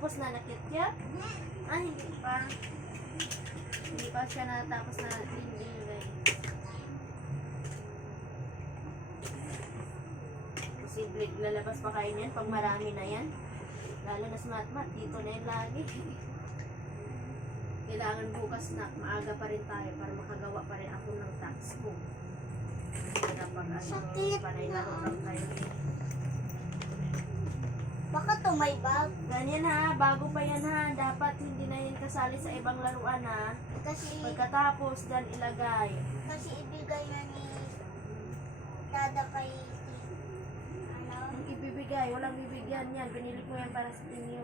Tapos na nakikyat? Ah, hindi pa. Hindi pa siya natapos na linilay. Posible lalabas pa kayo niyan pag marami na yan. Lalo na sa mat-mat, dito na yan lagi. Kailangan bukas na maaga pa rin tayo para makagawa pa rin ako ng tax ko. Kaya pag panay laro lang tayo. Baka to may bag. Ganyan ha, bago pa yan ha. Dapat hindi na yan kasali sa ibang laruan ha. Kasi Pagkatapos, dan ilagay. ibigay na ni Dada kay Yung ibibigay, walang bibigyan yan. Binili ko yan para sa inyo.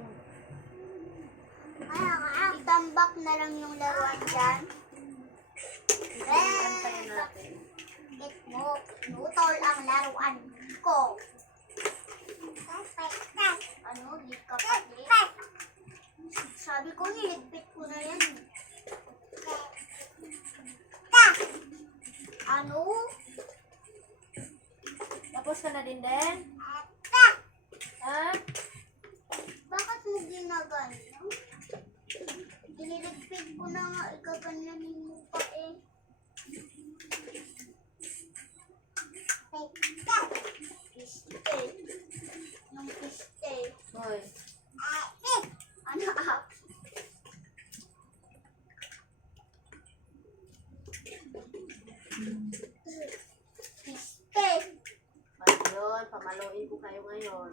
Itambak na lang yung laruan dyan. Antayin natin. Nutol ang laruan ko. Ano, di ka pa Sabi ko, niligpit ko na yan. Ano? Tapos ka na din din? Ha? Bakit mo ginaganyan? Diniligpit ko na nga, ikaganyanin mo pa eh. Piste. Yung piste. Hoy. Ano ah? Piste. Ayun, pamaluin ko kayo ngayon.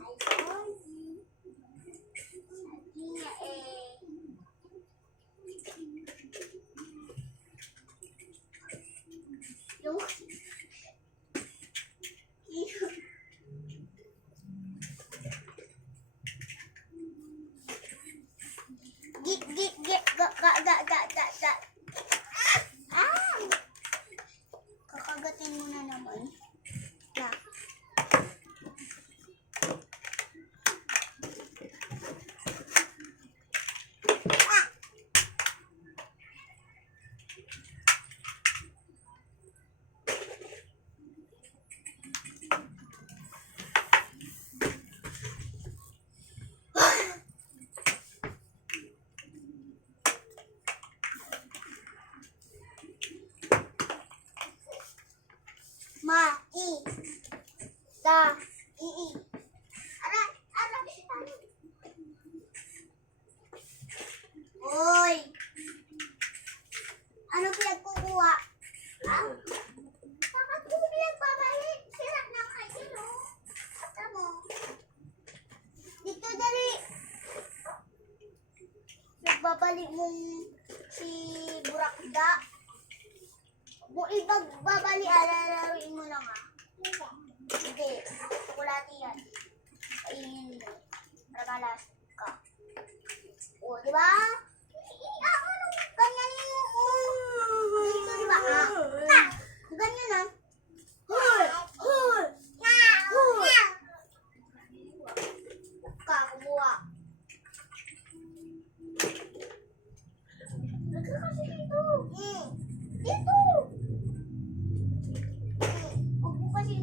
Sabi nga eh. Yung git ga. Ah! Kakagatin mo na naman. Na. Oy! Ano pinagkukuha? Ah? Bakit ko pinagbabalik? Sira na kayo, no? Kata mo. Dito dali. Nagbabalik mong si Burakda. Mo ibagbabalik, alalawin mo lang, ah. Hindi. Chocolate yan. Kainin mo. Para malas ka. O, di ba? Ganyanin mo. Dito, di ba? Ganyan na. Hoy! Hoy! Hoy! Kumuha. Lagyan kasi dito. Dito! Huwag mo kasi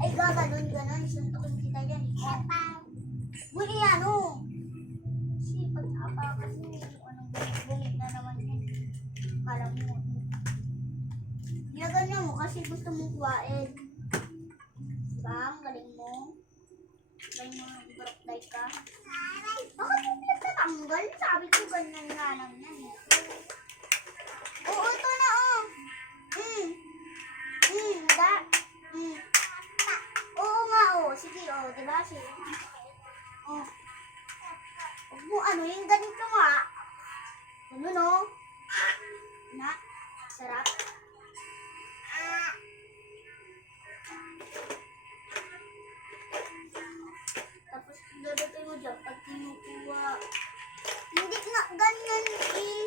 ay gaganon. Suntukin kita yan. Muli yan, oh. Kasi pag-apakan mo, anong bumit na naman yan. Kala mo. Ginaganyan mo kasi gusto mong kuwain. Diba? Ang galing mo. Galing mo nag-birthday ka. Bakit mo pinagtatanggal? Sabi ko ganyan nga lang yan. Oo, ito na, oh. Oo nga, oh. Sige, oh. Diba? Sige. Oh. Huwag mo ano, yung ganito nga. Ano, no? Na, sarap. Tapos, dadating mo dyan pag kinukuha. Hindi nga ganyan eh.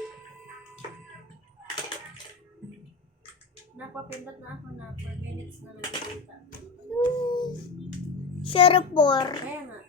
Napapindot na ako na 4 minutes na nagkikita. Share for. Kaya nga.